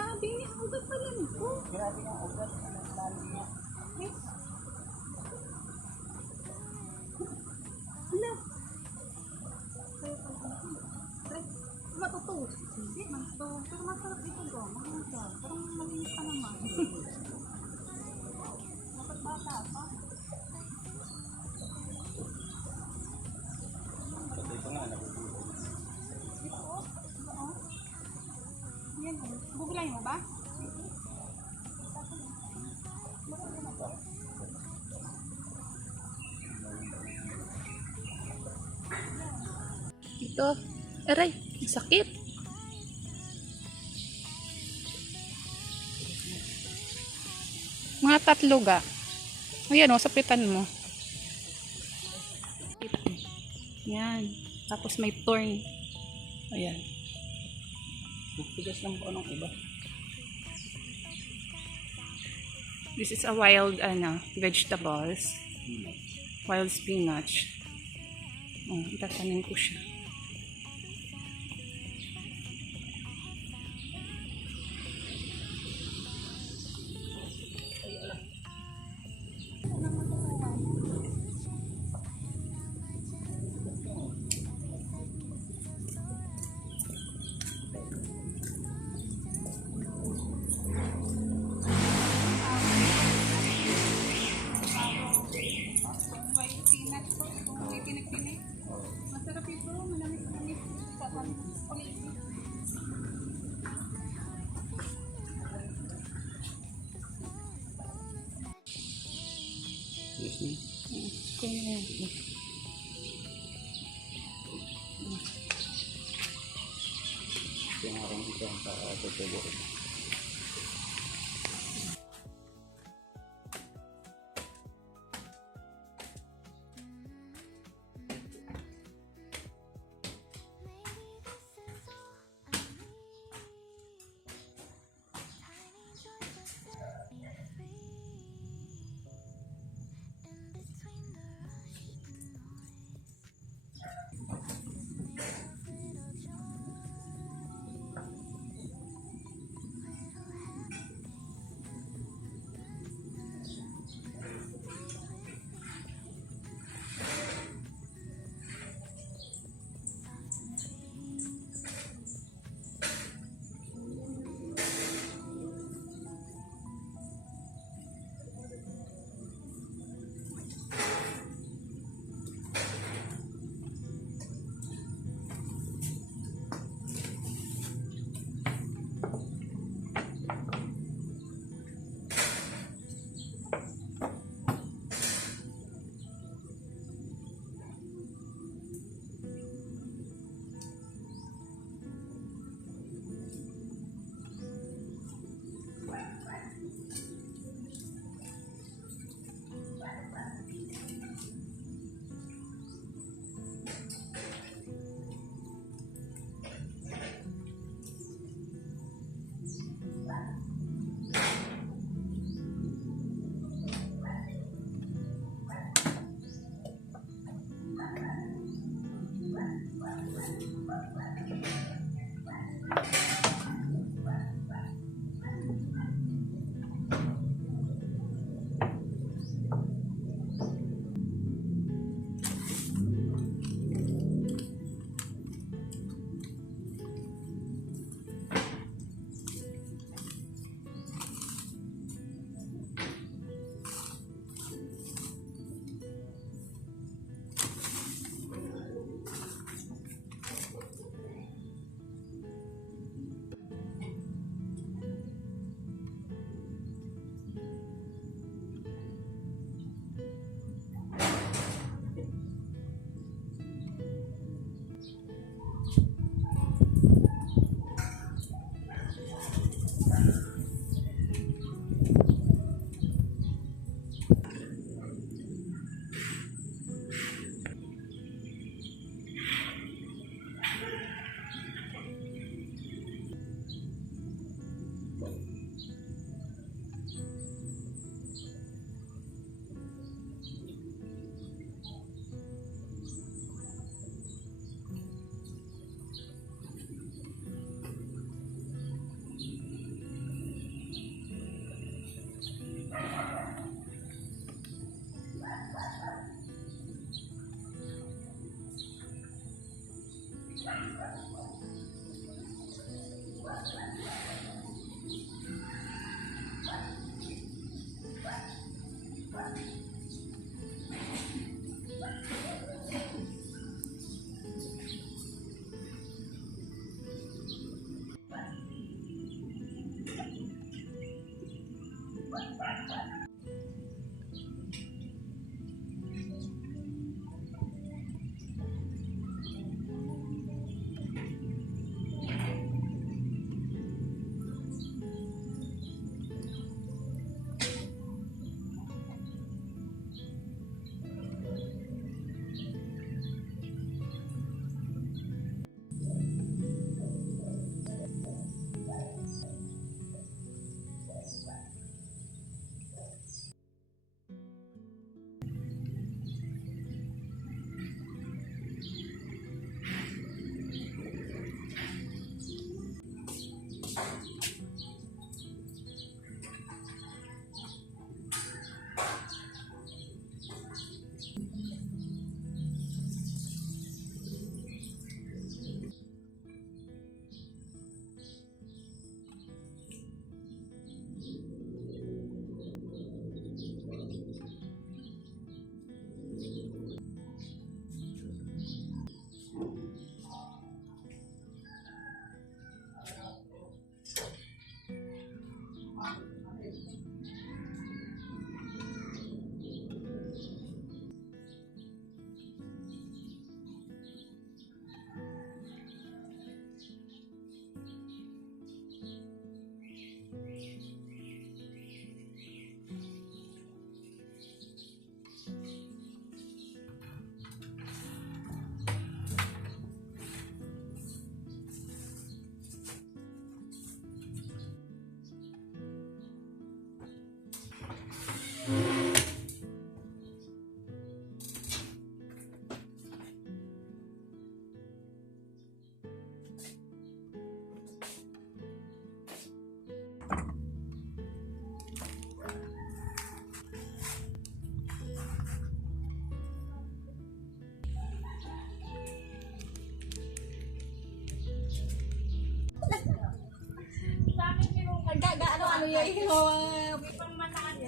Grabe, ang ugat pala nito. Grabe ang ugat. Ang lalim niya. Yes. Hala. Kaya pala ito. Pre, matuto. Hindi, matuto. Pero masarap ito ko. Mahal. Parang malinis pa naman. Dapat bata pa. Kasi ito nga, nagugulo. Ito, oh. Ito, oh. Yan, oh. Gugulay mo ba? Ito. Aray, sakit. Mga 3 ga. Ayan o, sapitan mo. Yan. Tapos may thorn. Ayan. Tigas lang po anong iba. This is a wild vegetables. Wild spinach. Oh, itatanim ko siya. Masarap ito, manamis-namis. Yes, ni. Kaya nga rin dito ang tutubo.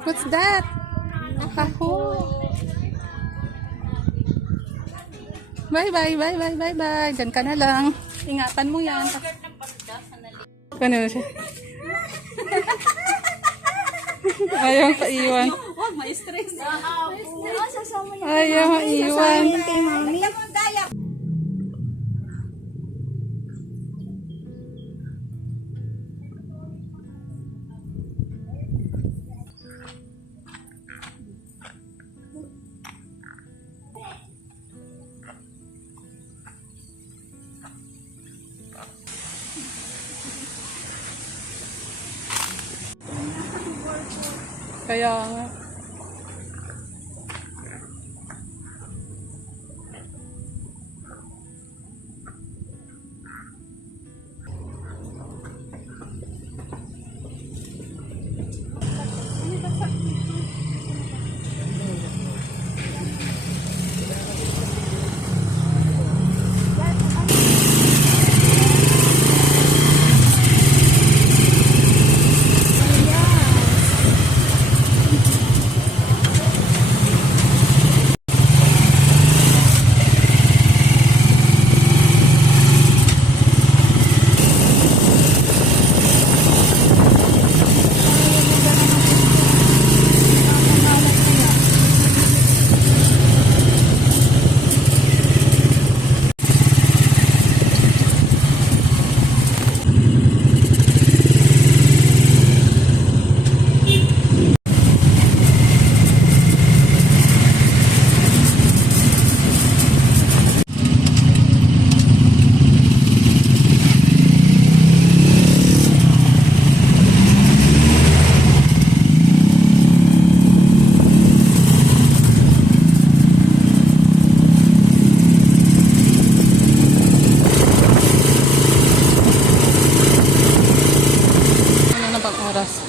What's that? Nakaho. Bye bye, bye bye, bye bye. Diyan ka na lang. Ingatan mo yan. Ano siya? Ayaw ka iwan. Huwag, may stress. Ayaw ka iwan. Kay mami. Kaya nga. Oras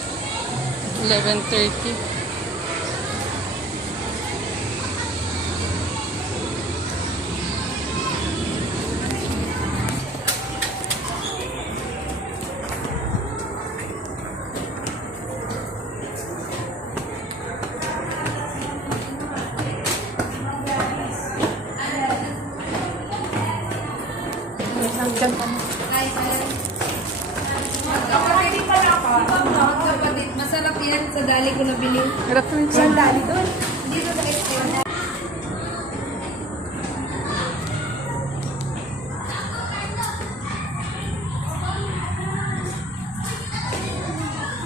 11:30. Masarap yan sa dali ko nabili. Harap na Sa dali doon. Dito sa SM.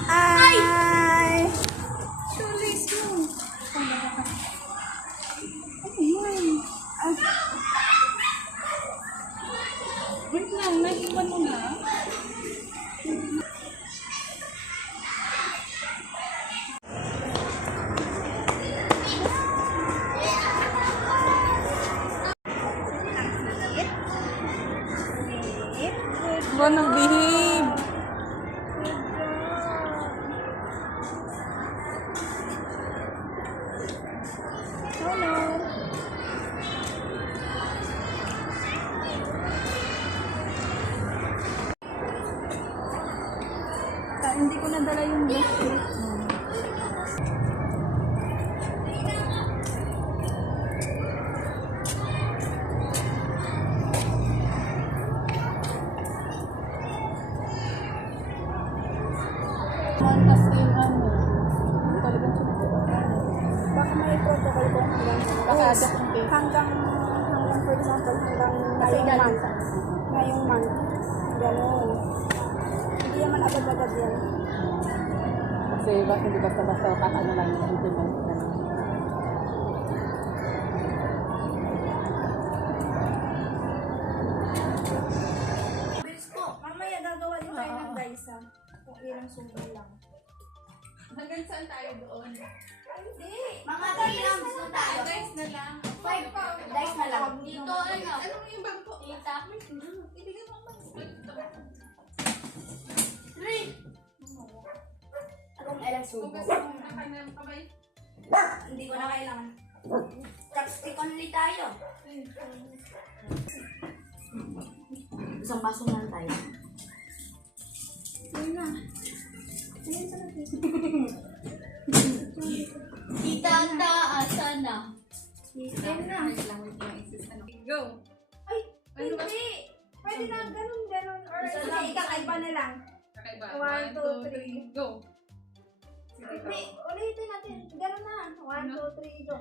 Ay! Tulis mo. Ayan. Wait lang, naiwan mo na. Ba, nag-behave. Hindi ko nadala yung brush. Mantas in ano. Talagang sumunod. Baka may protocol ko hanggang Pakada kung case. hanggang for example hanggang ngayong month gano'n hindi naman agad-agad yan Kasi hindi basta-basta kakano lang yung implement. bilis ko mamaya gagawa din tayo ng guys ha kung ilang subo lang Hanggang saan tayo doon? hindi Mga 3 rounds na tayo. Guys na lang. 5 dice na lang. dito ano? Ano yung bag ko? Tita. Ibigay mo ang bag. 3. Akong ilang subo. Kasi kung nakanang kamay. Hindi ko na kailangan. Chopstick only tayo. Isang baso na lang tayo. yun na ayun sa natin Tita, taasan na. yun na Wait lang, isis. Ano? Go! ay Ano ba? hindi pwede na ganun or Isa sige lang, ikakaiba na lang Kakaiba. 1, 2, 3. 3, go! Sige, Hindi, ulitin natin. Gano'n na. 1, 2, 3, go.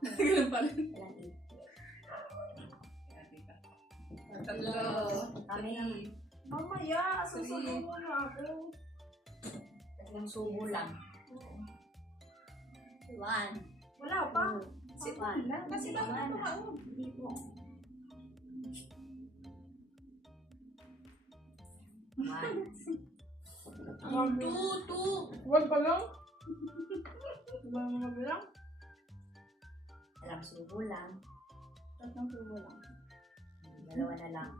Ganun pala. Ilang 8. Tatlo. Kami lang. Mamaya, susunod mo na ako. Tatlong subo lang. 1. Wala pa. Kasi bakit ito maun? Hindi po. 1. 2. Huwag pa lang. Huwag mo mabilang. Ilang subo lang. Tatlong tubo lang. 2 na lang. 2.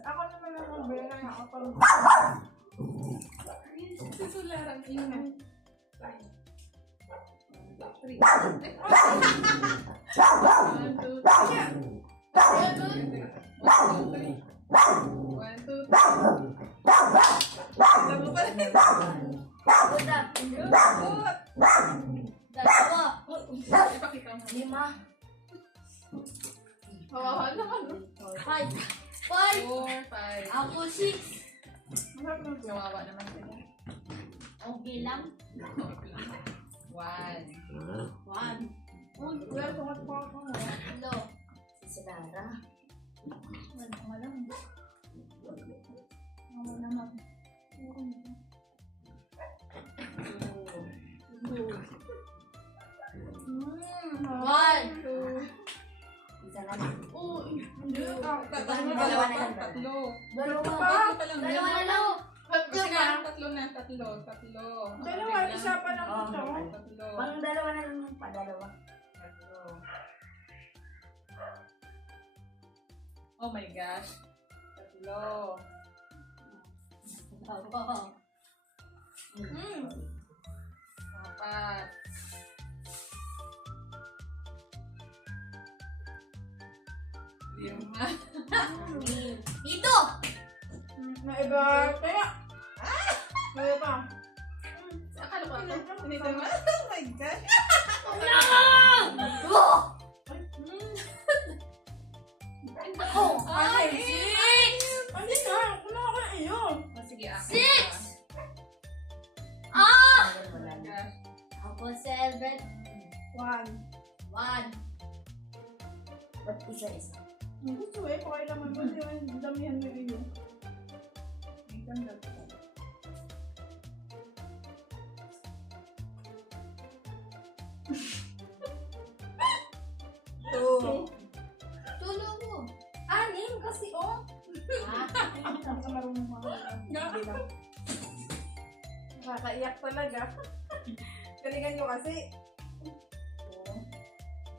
Ako naman ang mabilang ako pang Susularan. Yun na. 3. 1, 2, 3. 1, 2, 3. Tama pa rin. Budak. Dalawa. Ipakita mo. 5. Kawawa naman. 5. 4, 5. Ako 6. Kawawa naman sila. Okay lang. 1. 1. Wala, tungat pa ako. Hello. Si Lara. Wala ka lang. Ako naman. 1. 2. Isa na lang. Oh, hindi. Dalawa na lang. Tatlo. Dalawa pa. Dalawa na lang. Sige, tatlo na. Tatlo. Dalawa, isa pa lang Oh, ito. Tatlo. Pang dalawa na lang yung padalawa. Tatlo. Oh my gosh. Tatlo. Apat. Lima. Dito! Naiba. Kaya. Kaya pa. Akala ko ano? Sinita mo? Oh my gosh. Oh! Oh! Ay! 6! Hindi na. Kulang ako na iyo. Oh, sige, ako. 6! Ah! Oh my gosh. Ako 7. 1. 1. Ba't isa-isa? Gusto eh. Pakailangan mo. Damihan mo iyo. Ang ganda. Tulong mo. 6 kasi oh. Ah, Ang marunong mga bilang. Nakakaiyak talaga. Galingan nyo kasi.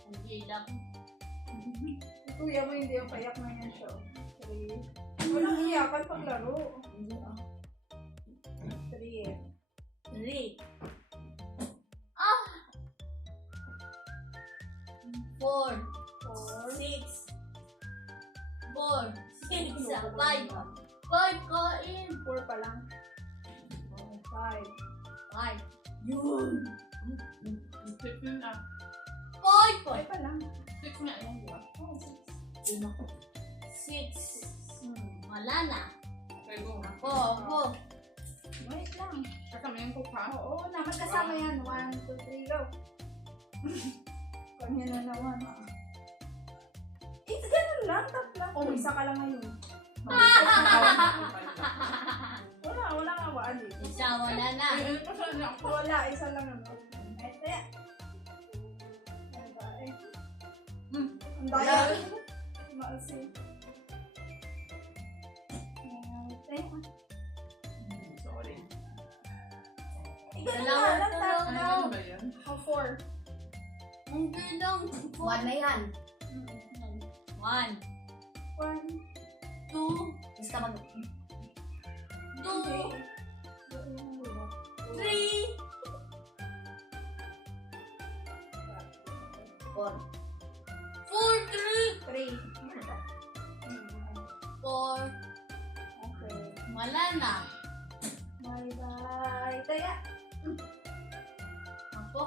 hindi lang. Kuya mo hindi yung payak na yan siya. 3. Walang iyakan pag laro. Hindi ah. 3. 3. Ah! 4, 4, 6, 4, 6, 5. 5 kain. 4 pa lang. 5. 5. Yun. 6 yun ah. 5 pa. 5 pa lang. 6 nga yun, di ba? Oh, 6. 6. Wala na. Okay, go. Ako. Wait lang. Kasama yung cook ha? Oo, naman kasama yan. 1, 2, 3, go. Kanya na naman. It's ganun lang, tap lang. Oh, isa ka lang ngayon. Wala nga ba, Ali? Isa, wala na. Ay, ano pa saan ako? Wala, isa lang naman. Ito yan. Ang daya. Maalsin. Sorry. Ganun Dalawa nga lang, pa tap lang. lang. Ano ba yan? Oh, 4. Hindi lang. 1 na yan. 1, 1, 2, basta mag... 2, 3, 4. 3. 4, Okay. wala na. Bye-bye. Taya. Ako.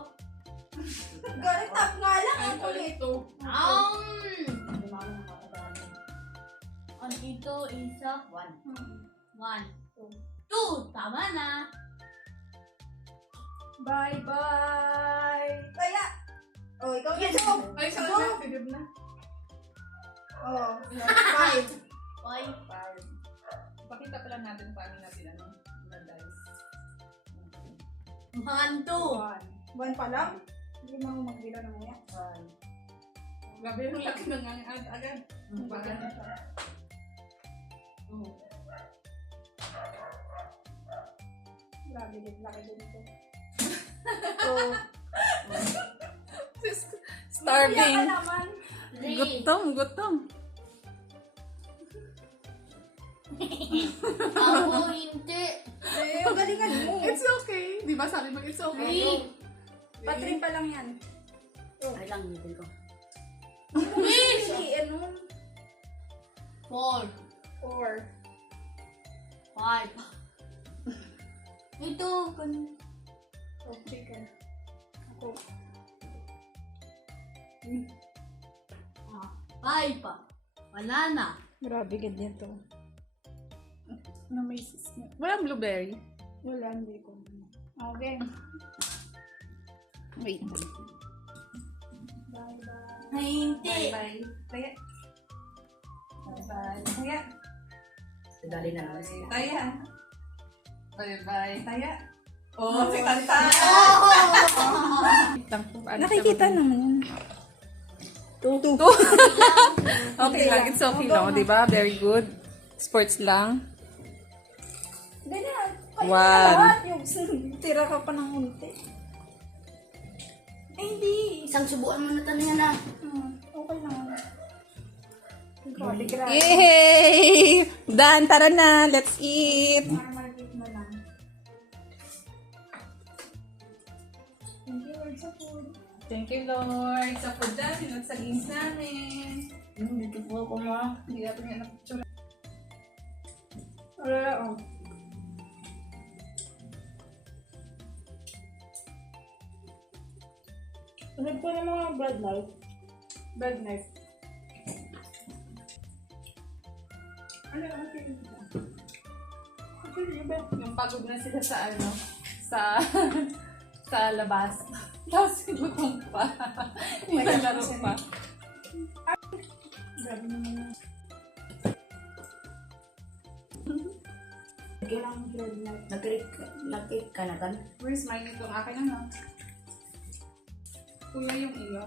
Ganun, tap nga lang. Ay, Ang kulit. ito. Ang ito isa 1. 1, 2. Tama na. Bye-bye. Taya. Oh, ikaw na, go. Ay, saan Go. na? Sigab na. Oh, 5. 5. Pakita pala natin paano natin ano. Na-dice. 1, 2. 1 pa lang? Hindi mo magbila na maya. Grabe yung laki ng agad. Bakit? Grabe din, laki din ito. So, Starving. Iyak ka naman. 3. Gutom. Ako hindi. Eh, ang galingan mo. It's okay. Di ba sabi mo it's okay? 3. Patrin pa lang yan. Ay lang, nipin ko. Sige, ano? 4, 4. 5. Ito. Oh, chicken. Ako. 5 pa. Wala na. Grabe, ganyan to. Ano may sis niya? Walang blueberry. Wala, hindi ko. Okay. Wait. Bye-bye. Ay, hindi. Bye-bye. Taya. Bye-bye. Taya. Dali na lang siya. Taya. Bye-bye. Taya. Oh, si Tanta! Nakikita naman. 2. Okay lang. It's okay lang. Di ba? Very good. Sports lang. Ganyan. 1. Yung tira ka pa ng unti. Eh, hindi. Isang subuan mo na tanong na. Okay lang. Grabe. Yay! Done! Tara na! Let's eat! Marmalade na lang. Thank you, Lord, sa food. Thank you, Lord. Sa food na, sinod sa games namin. Dito po ako ma. Hindi natin yan na-picture. Wala, oh. Ano po ng mga bread knife? Bread knife. Ano, okay. Okay, ba? Yung pagod na sila sa ano, sa sa labas. Tapos gutom pa. Nilalaro pa. Grabe naman yun. Kailangan bread knife. Nakik ka na kan? Where's mine? Itong akin ano? Kuya yung iyo.